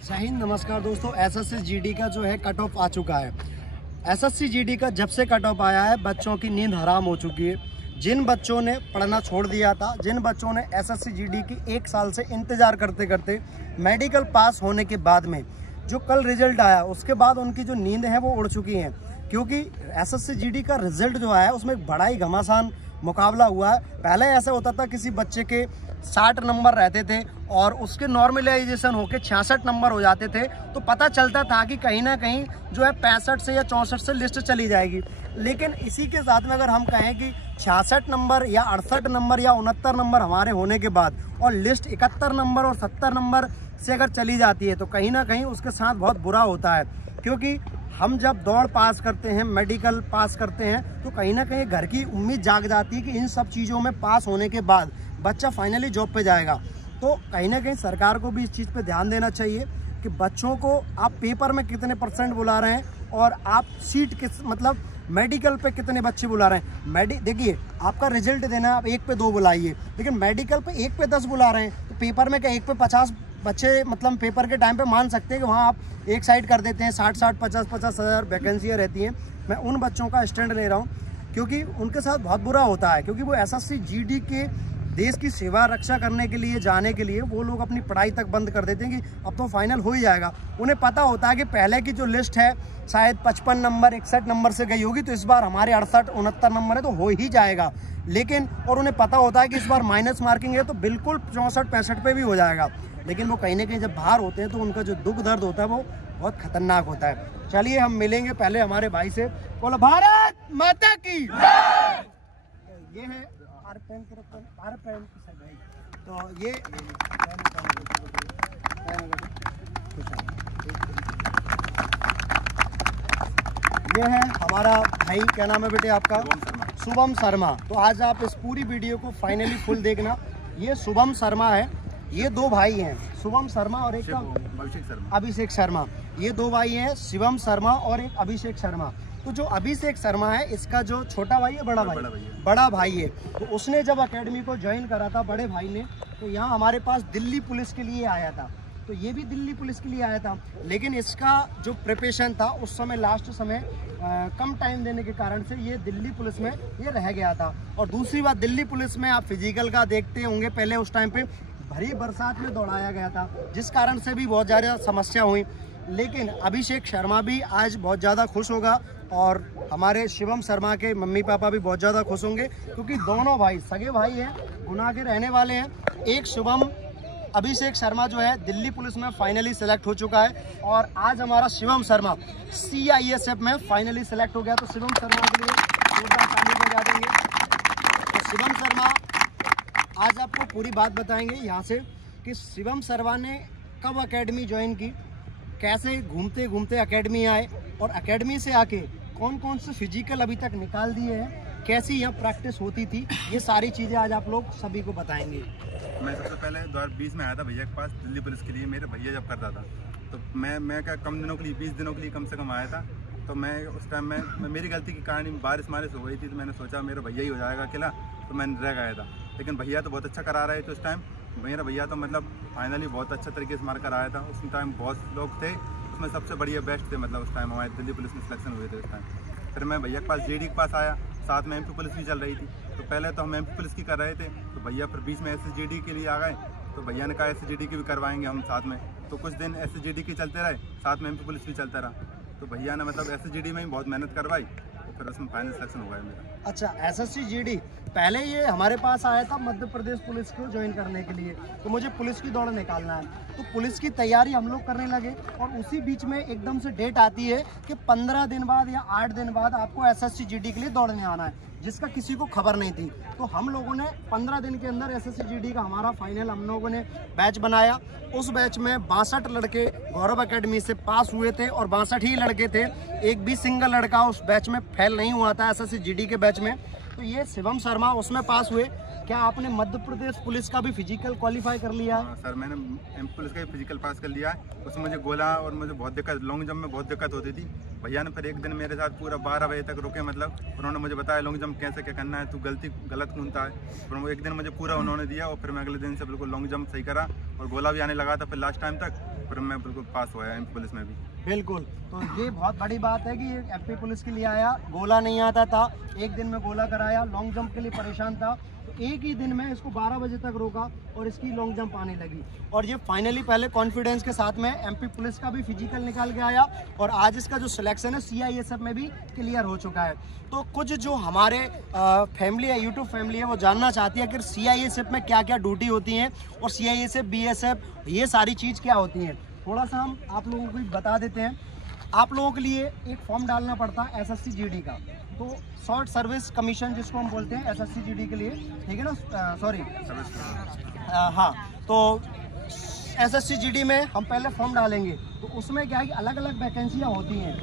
जय हिंद, नमस्कार दोस्तों। एसएससी जीडी का जो है कट ऑफ आ चुका है। एसएससी जीडी का जब से कट ऑफ आया है बच्चों की नींद हराम हो चुकी है। जिन बच्चों ने पढ़ना छोड़ दिया था, जिन बच्चों ने एसएससी जीडी की 1 साल से इंतज़ार करते करते मेडिकल पास होने के बाद में जो कल रिजल्ट आया उसके बाद उनकी जो नींद है वो उड़ चुकी हैं, क्योंकि एसएससी जीडी का रिजल्ट जो आया उसमें एक बड़ा ही घमासान मुकाबला हुआ है। पहले ऐसा होता था किसी बच्चे के 60 नंबर रहते थे और उसके नॉर्मलाइजेशन होके 66 नंबर हो जाते थे, तो पता चलता था कि कहीं ना कहीं जो है 65 से या 64 से लिस्ट चली जाएगी। लेकिन इसी के साथ में अगर हम कहें कि 66 नंबर या 68 नंबर या 69 नंबर हमारे होने के बाद और लिस्ट 71 नंबर और 70 नंबर से अगर चली जाती है तो कहीं ना कहीं उसके साथ बहुत बुरा होता है। क्योंकि हम जब दौड़ पास करते हैं, मेडिकल पास करते हैं, तो कहीं ना कहीं घर की उम्मीद जाग जाती है कि इन सब चीज़ों में पास होने के बाद बच्चा फाइनली जॉब पे जाएगा। तो कहीं ना कहीं सरकार को भी इस चीज़ पे ध्यान देना चाहिए कि बच्चों को आप पेपर में कितने % बुला रहे हैं और आप सीट किस मतलब मेडिकल पे कितने बच्चे बुला रहे हैं। देखिए, आपका रिजल्ट देना है, आप 1 पे 2 बुलाइए, लेकिन मेडिकल पे 1 पे 10 बुला रहे हैं, तो पेपर में क्या 1 पे 50 बच्चे मतलब पेपर के टाइम पे मान सकते हैं कि वहाँ आप एक साइड कर देते हैं। 60-60, 50-50 हज़ार वैकेंसियाँ रहती हैं। मैं उन बच्चों का स्टैंड ले रहा हूँ क्योंकि उनके साथ बहुत बुरा होता है, क्योंकि वो एसएससी जीडी के देश की सेवा रक्षा करने के लिए जाने के लिए वो लोग अपनी पढ़ाई तक बंद कर देते हैं कि अब तो फाइनल हो ही जाएगा। उन्हें पता होता है कि पहले की जो लिस्ट है शायद 55 नंबर 61 नंबर से गई होगी, तो इस बार हमारे 68-69 नंबर है तो हो ही जाएगा। लेकिन और उन्हें पता होता है कि इस बार माइनस मार्किंग है तो बिल्कुल 64-65 पे भी हो जाएगा। लेकिन वो कहीं ना कहीं जब बाहर होते हैं तो उनका जो दुख दर्द होता है वो बहुत खतरनाक होता है। चलिए हम मिलेंगे पहले हमारे भाई से। बोलो भारत माता की। ये है तो ये है हमारा भाई। क्या नाम है बेटे आपका? शुभम शर्मा। तो आज आप इस पूरी वीडियो को फाइनली फुल देखना। ये शुभम शर्मा है, ये 2 भाई हैं, शुभम शर्मा और एक का अभिषेक शर्मा। ये 2 भाई हैं, शिवम शर्मा और एक अभिषेक शर्मा। तो जो अभिषेक शर्मा है इसका जो छोटा भाई है, बड़ा भाई है, तो उसने जब एकेडमी को ज्वाइन करा था बड़े भाई ने, तो यहाँ हमारे पास दिल्ली पुलिस के लिए आया था। तो ये भी दिल्ली पुलिस के लिए आया था, लेकिन इसका जो प्रिपरेशन था उस समय लास्ट समय कम टाइम देने के कारण से ये दिल्ली पुलिस में ये रह गया था। और दूसरी बात, दिल्ली पुलिस में आप फिजिकल का देखते होंगे, पहले उस टाइम पे भरी बरसात में दौड़ाया गया था, जिस कारण से भी बहुत ज़्यादा समस्या हुई। लेकिन अभिषेक शर्मा भी आज बहुत ज़्यादा खुश होगा और हमारे शिवम शर्मा के मम्मी पापा भी बहुत ज़्यादा खुश होंगे, क्योंकि दोनों भाई सगे भाई हैं, गुना के रहने वाले हैं। एक शिवम अभिषेक शर्मा जो है दिल्ली पुलिस में फाइनली सेलेक्ट हो चुका है और आज हमारा शिवम शर्मा CISF में फाइनली सेलेक्ट हो गया। तो शिवम शर्मा के लिए जोरदार ताली बजा देंगे। तो शिवम शर्मा आज आपको पूरी बात बताएंगे यहाँ से कि शिवम शर्मा ने कब एकेडमी ज्वाइन की, कैसे घूमते घूमते एकेडमी आए और एकेडमी से आके कौन कौन से फिजिकल अभी तक निकाल दिए हैं, कैसी यहाँ प्रैक्टिस होती थी, ये सारी चीज़ें आज आप लोग सभी को बताएंगे। मैं सबसे पहले 2020 में आया था भैया के पास दिल्ली पुलिस के लिए। मेरे भैया जब करता था तो मैं क्या कम दिनों के लिए 20 दिनों के लिए कम से कम आया था। तो मैं उस टाइम में मेरी गलती की कारण बारिश हो गई थी, तो मैंने सोचा मेरा भैया ही हो जाएगा अकेला, तो मैंने रह गया था। लेकिन भैया तो बहुत अच्छा करा रहे थे उस टाइम। मेरा भैया तो मतलब फाइनली बहुत अच्छा तरीके से मार कर आया था। उस टाइम बहुत लोग थे, उसमें सबसे बढ़िया बेस्ट थे, मतलब उस टाइम हमारे दिल्ली पुलिस में सिलेक्शन हुए थे उस टाइम। फिर मैं भैया के पास JD के पास आया, साथ में MP पुलिस भी चल रही थी। तो पहले तो हम MP पुलिस की कर रहे थे, तो भैया फिर बीच में SSGD के लिए आ गए, तो भैया ने कहा SSGD की भी करवाएंगे हम साथ में। तो कुछ दिन SSGD की चलते रहे, साथ में MP पुलिस भी चलता रहा। तो भैया ने मतलब SSGD में ही बहुत मेहनत करवाई, तो फिर उसमें फाइनल सिलेक्शन हो गया मेरा। अच्छा, SSC GD पहले ये हमारे पास आया था मध्य प्रदेश पुलिस को ज्वाइन करने के लिए, तो मुझे पुलिस की दौड़ निकालना है, तो पुलिस की तैयारी हम लोग करने लगे। और उसी बीच में एकदम से डेट आती है कि 15 दिन बाद या 8 दिन बाद आपको SSC GD के लिए दौड़ने आना है, जिसका किसी को खबर नहीं थी। तो हम लोगों ने 15 दिन के अंदर SSC GD का हमारा फाइनल हम लोगों ने बैच बनाया। उस बैच में 62 लड़के गौरव एकेडमी से पास हुए थे और 62 ही लड़के थे, एक भी सिंगल लड़का उस बैच में फेल नहीं हुआ था SSC GD के बैच में। तो ये शिवम शर्मा उसमें पास हुए। क्या आपने मध्य प्रदेश पुलिस का भी फिजिकल क्वालिफाई कर लिया? सर मैंने MP पुलिस का भी फिजिकल पास कर लिया है। उसमें मुझे गोला और मुझे बहुत दिक्कत, लॉन्ग जंप में बहुत दिक्कत होती थी। भैया ने फिर एक दिन मेरे साथ पूरा 12 बजे तक रुके, मतलब उन्होंने मुझे बताया लॉन्ग जंप कैसे क्या करना है, तू गलत कूदता है। फिर वो एक दिन मुझे पूरा उन्होंने दिया और फिर मैं अगले दिन से बिल्कुल लॉन्ग जंप सही करा और गोला भी आने लगा था फिर लास्ट टाइम तक। पर मैं बिल्कुल पास हुआ एमपी पुलिस में भी। बिल्कुल, तो ये बहुत बड़ी बात है कि एमपी पुलिस के लिए आया, गोला नहीं आता था, एक दिन में गोला कराया, लॉन्ग जंप के लिए परेशान था, तो एक ही दिन में इसको 12 बजे तक रोका और इसकी लॉन्ग जंप आने लगी और ये फाइनली पहले कॉन्फिडेंस के साथ में एमपी पुलिस का भी फिजिकल निकाल के आया और आज इसका जो सिलेक्शन है सीआईएसएफ में भी क्लियर हो चुका है। तो कुछ जो हमारे फैमिली है, यूट्यूब फैमिली है, वो जानना चाहती है कि सीआईएसएफ में क्या क्या ड्यूटी होती हैं और सीआईएसएफ बीएसएफ ये सारी चीज़ क्या होती हैं, थोड़ा सा हम आप लोगों को बता देते हैं। आप लोगों के लिए एक फॉर्म डालना पड़ता है एसएससी जीडी का, तो शॉर्ट सर्विस कमीशन जिसको हम बोलते हैं एसएससी जीडी के लिए, ठीक है ना, सॉरी हाँ, तो एसएससी जीडी में हम पहले फॉर्म डालेंगे तो उसमें क्या है कि अलग अलग वैकेंसियाँ होती हैं।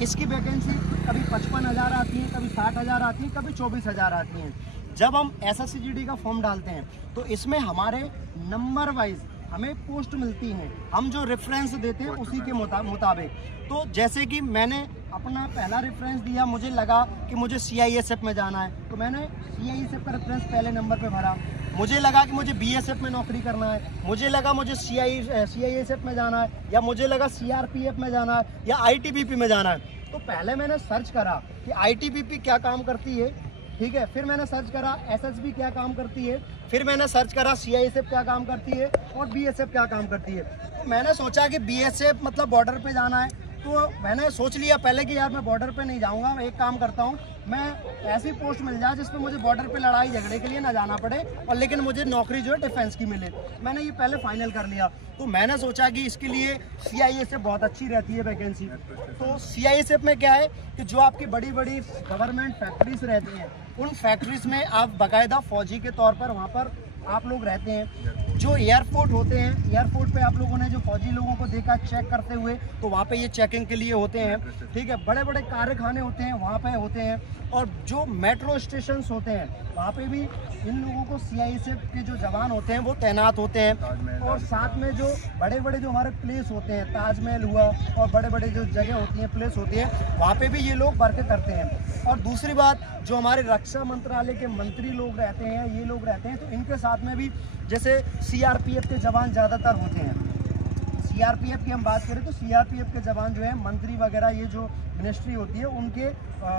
इसकी वैकेंसी कभी 55,000 आती है, कभी 60,000 आती है, कभी 24,000 आती हैं। जब हम एसएससी जीडी का फॉर्म डालते हैं तो इसमें हमारे नंबर वाइज हमें पोस्ट मिलती हैं, हम जो रेफरेंस देते हैं उसी के मुताबिक। तो जैसे कि मैंने अपना पहला रेफरेंस दिया, मुझे लगा कि मुझे सीआईएसएफ में जाना है तो मैंने सीआईएसएफ का रेफरेंस पहले नंबर पे भरा। मुझे लगा कि मुझे बीएसएफ में नौकरी करना है, मुझे लगा मुझे सीआईएसएफ में जाना है, या मुझे लगा सीआरपीएफ में जाना है या आईटीबीपी में जाना है। तो पहले मैंने सर्च करा कि आईटीबीपी क्या काम करती है, ठीक है, फिर मैंने सर्च करा एसएसबी क्या काम करती है, फिर मैंने सर्च करा सीआईएसएफ क्या काम करती है और बीएसएफ क्या काम करती है। तो मैंने सोचा कि बीएसएफ मतलब बॉर्डर पे जाना है, तो मैंने सोच लिया पहले कि यार मैं बॉर्डर पे नहीं जाऊंगा, मैं एक काम करता हूँ, मैं ऐसी पोस्ट मिल जाए जिसमें मुझे बॉर्डर पे लड़ाई झगड़े के लिए ना जाना पड़े और लेकिन मुझे नौकरी जो है डिफेंस की मिले। मैंने ये पहले फाइनल कर लिया। तो मैंने सोचा कि इसके लिए सीआईएसएफ बहुत अच्छी रहती है वैकेंसी। तो सीआईएसएफ में क्या है कि जो आपकी बड़ी बड़ी गवर्नमेंट फैक्ट्रीज रहती हैं उन फैक्ट्रीज में आप बाकायदा फौजी के तौर पर वहाँ पर आप लोग रहते हैं। जो एयरपोर्ट होते हैं, एयरपोर्ट पे आप लोगों ने जो फौजी लोगों को देखा चेक करते हुए, तो वहाँ पे ये चेकिंग के लिए होते हैं, ठीक है। बड़े बड़े कारखाने होते हैं वहाँ पे होते हैं, और जो मेट्रो स्टेशंस होते हैं वहाँ पे भी इन लोगों को सीआईएसएफ के जो जवान होते हैं वो तैनात होते हैं। और साथ में जो बड़े बड़े जो हमारे प्लेस होते हैं, ताजमहल हुआ और बड़े बड़े जो जगह होती हैं, प्लेस होती है, वहाँ पे भी ये लोग वर्क करते हैं। और दूसरी बात, जो हमारे रक्षा मंत्रालय के मंत्री लोग रहते हैं, ये लोग रहते हैं, तो इनके साथ में भी जैसे सीआरपीएफ के जवान ज़्यादातर होते हैं। सीआरपीएफ की हम बात करें तो सीआरपीएफ के जवान जो है मंत्री वगैरह, ये जो मिनिस्ट्री होती है उनके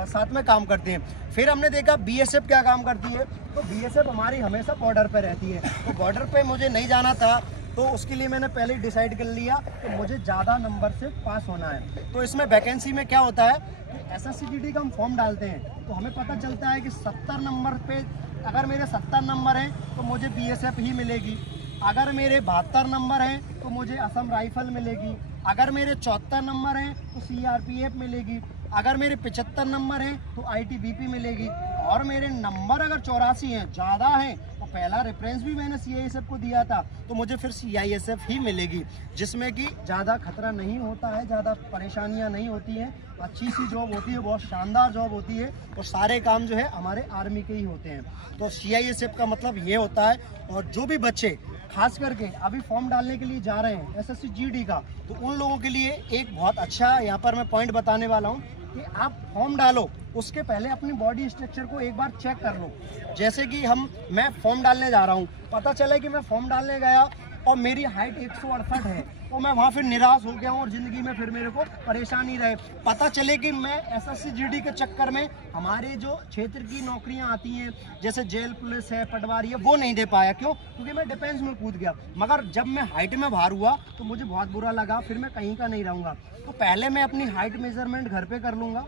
साथ में काम करते हैं। फिर हमने देखा बीएसएफ क्या काम करती है, तो बीएसएफ हमारी हमेशा बॉर्डर पे रहती है। तो बॉर्डर पे मुझे नहीं जाना था, तो उसके लिए मैंने पहले ही डिसाइड कर लिया कि मुझे ज़्यादा नंबर से पास होना है। तो इसमें वैकेंसी में क्या होता है कि एसएससी जीडी का हम फॉर्म डालते हैं तो हमें पता चलता है कि 70 नंबर पे अगर मेरे 70 नंबर हैं तो मुझे बीएसएफ ही मिलेगी, अगर मेरे 72 नंबर हैं तो मुझे असम राइफल मिलेगी, अगर मेरे 74 नंबर हैं तो सीआरपीएफ मिलेगी, अगर मेरे 75 नंबर हैं तो आईटीबीपी मिलेगी, और मेरे नंबर अगर 84 हैं, ज़्यादा हैं, तो पहला रेफरेंस भी मैंने सीआईएसएफ को दिया था तो मुझे फिर सीआईएसएफ ही मिलेगी, जिसमें कि ज़्यादा खतरा नहीं होता है, ज़्यादा परेशानियां नहीं होती हैं, अच्छी सी जॉब होती है, बहुत शानदार जॉब होती है, और सारे काम जो है हमारे आर्मी के ही होते हैं। तो सीआईएसएफ का मतलब ये होता है। और जो भी बच्चे खास करके अभी फॉर्म डालने के लिए जा रहे हैं एसएससी जीडी का, तो उन लोगों के लिए एक बहुत अच्छा यहाँ पर मैं पॉइंट बताने वाला हूँ कि आप फॉर्म डालो उसके पहले अपनी बॉडी स्ट्रक्चर को एक बार चेक कर लो। जैसे कि मैं फॉर्म डालने जा रहा हूँ, पता चला कि मैं फॉर्म डालने गया और मेरी हाइट 168 है, तो मैं वहाँ फिर निराश हो गया हूँ और ज़िंदगी में फिर मेरे को परेशानी रहे। पता चले कि मैं एसएससी जीडी के चक्कर में हमारे जो क्षेत्र की नौकरियाँ आती हैं जैसे जेल पुलिस है, पटवारी है, वो नहीं दे पाया। क्यों? क्योंकि मैं डिफेंस में कूद गया। मगर जब मैं हाइट में बाहर हुआ तो मुझे बहुत बुरा लगा, फिर मैं कहीं का नहीं रहूँगा। तो पहले मैं अपनी हाइट मेजरमेंट घर पर कर लूँगा,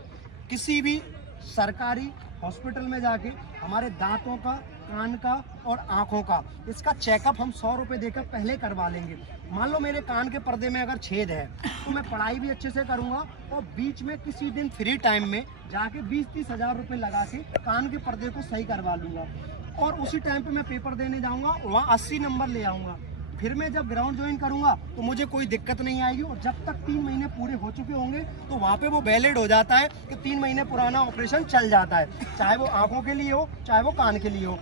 किसी भी सरकारी हॉस्पिटल में जाके हमारे दांतों का, कान का और आँखों का इसका चेकअप हम 100 रुपये देकर पहले करवा लेंगे। मान लो मेरे कान के पर्दे में अगर छेद है तो मैं पढ़ाई भी अच्छे से करूँगा और बीच में किसी दिन फ्री टाइम में जाके 20-30 हज़ार रुपये लगा के कान के पर्दे को सही करवा लूँगा, और उसी टाइम पे मैं पेपर देने जाऊँगा, वहाँ 80 नंबर ले आऊँगा। फिर मैं जब ग्राउंड ज्वाइन करूंगा तो मुझे कोई दिक्कत नहीं आएगी, और जब तक 3 महीने पूरे हो चुके होंगे तो वहाँ पे वो वैलिड हो जाता है कि 3 महीने पुराना ऑपरेशन चल जाता है, चाहे वो आंखों के लिए हो चाहे वो कान के लिए हो।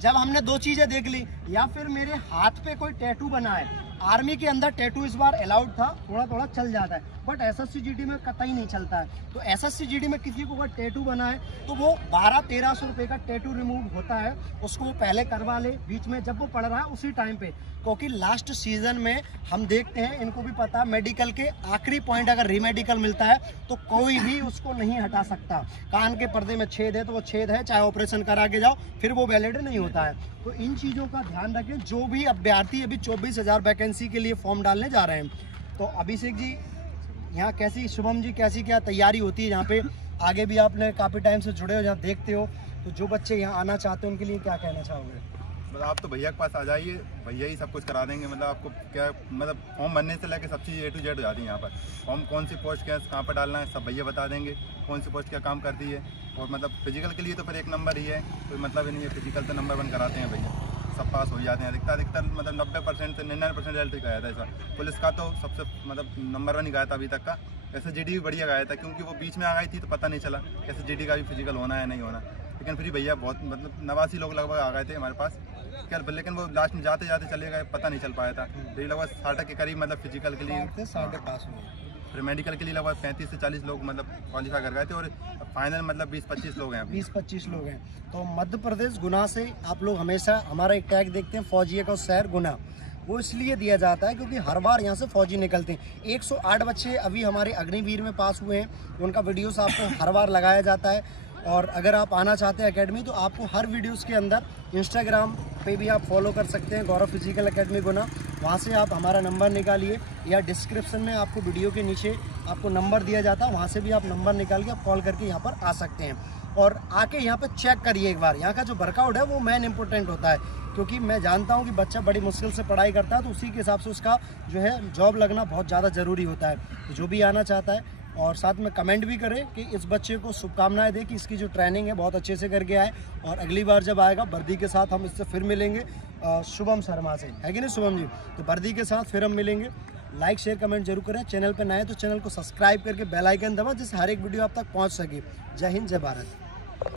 जब हमने 2 चीज़ें देख ली, या फिर मेरे हाथ पे कोई टैटू बना है आर्मी के अंदर टैटू इस बार अलाउड था, थोड़ा थोड़ा चल जाता है, बट SSC-GD में कतई नहीं चलता है। तो SSC-GD में किसी को अगर टैटू बना है तो वो 1200-1300 रुपये का टैटू रिमूव होता है, उसको वो पहले करवा ले बीच में जब वो पढ़ रहा है उसी टाइम पे, क्योंकि लास्ट सीजन में हम देखते हैं, इनको भी पता, मेडिकल के आखिरी पॉइंट अगर रीमेडिकल मिलता है तो कोई भी उसको नहीं हटा सकता। कान के पर्दे में छेद है तो वो छेद है, चाहे ऑपरेशन करा के जाओ, फिर वो वैलिड नहीं होता है। तो इन चीज़ों का ध्यान रखें। जो भी अभ्यर्थी अभी 24,000 वैकेंसी के लिए फॉर्म डालने जा रहे हैं, तो अभिषेक जी यहाँ कैसी, शुभम जी कैसी क्या तैयारी होती है यहाँ पे? आगे भी आपने काफ़ी टाइम से जुड़े हो, जहाँ देखते हो, तो जो बच्चे यहाँ आना चाहते हैं उनके लिए क्या कहना चाहोगे? मतलब आप तो भैया के पास आ जाइए, भैया ही सब कुछ करा देंगे। मतलब आपको क्या, मतलब फॉर्म भरने से लेकर सब चीज़ A to Z हो जाती है यहाँ पर। फॉर्म कौन सी पोस्ट क्या कहाँ पर डालना है सब भैया बता देंगे, कौन सी पोस्ट क्या काम करती है। और मतलब फिजिकल के लिए तो फिर एक नंबर ही है, कोई मतलब ही नहीं है। फिजिकल तो नंबर 1 कराते हैं भैया, सब पास हो जाते हैं। अधिकतर मतलब 90% से 99% रिजल्ट ही गया था ऐसा। पुलिस का तो सबसे मतलब नंबर 1 ही गया था अभी तक का। SSG-D भी बढ़िया गया था, क्योंकि वो बीच में आ गई थी तो पता नहीं चला SSG-D का भी फिजिकल होना है नहीं होना। लेकिन फिर भैया बहुत मतलब 89 लोग लगभग आ गए थे हमारे पास क्या, लेकिन वो लास्ट में जाते जाते चले गए, पता नहीं चल पाया था। तो लगभग 60 के करीब मतलब फिजिकल के लिए 60 पास हुए। फिर मेडिकल के लिए लगभग 35 से 40 लोग मतलब क्वालिफाई कर गए थे, और फाइनल मतलब 20-25 लोग हैं। 20-25 लोग हैं। तो मध्य प्रदेश गुना से आप लोग हमेशा हमारा एक टैग देखते हैं, फौजिया का शहर गुना। वो इसलिए दिया जाता है क्योंकि हर बार यहाँ से फौजी निकलते हैं। 108 बच्चे अभी हमारे अग्निवीर में पास हुए हैं, उनका वीडियोस आपको हर बार लगाया जाता है। और अगर आप आना चाहते हैं एकेडमी, तो आपको हर वीडियोस के अंदर इंस्टाग्राम पे भी आप फॉलो कर सकते हैं, गौरव फिजिकल एकेडमी गुना। वहाँ से आप हमारा नंबर निकालिए, या डिस्क्रिप्शन में आपको वीडियो के नीचे आपको नंबर दिया जाता है, वहाँ से भी आप नंबर निकाल के आप कॉल करके यहाँ पर आ सकते हैं। और आके यहाँ पर चेक करिए एक बार, यहाँ का जो वर्कआउट है वो मेन इंपॉर्टेंट होता है, क्योंकि मैं जानता हूँ कि बच्चा बड़ी मुश्किल से पढ़ाई करता है, तो उसी के हिसाब से उसका जो है जॉब लगना बहुत ज़्यादा ज़रूरी होता है। तो जो भी आना चाहता है, और साथ में कमेंट भी करें कि इस बच्चे को शुभकामनाएं दें कि इसकी जो ट्रेनिंग है बहुत अच्छे से करके आए, और अगली बार जब आएगा वर्दी के साथ हम इससे फिर मिलेंगे, शुभम शर्मा से, है कि नहीं शुभम जी? तो वर्दी के साथ फिर हम मिलेंगे। लाइक शेयर कमेंट जरूर करें। चैनल पर नए तो चैनल को सब्सक्राइब करके बेल आइकन दबाएं, जिससे हर एक वीडियो आप तक पहुंच सके। जय हिंद, जय भारत।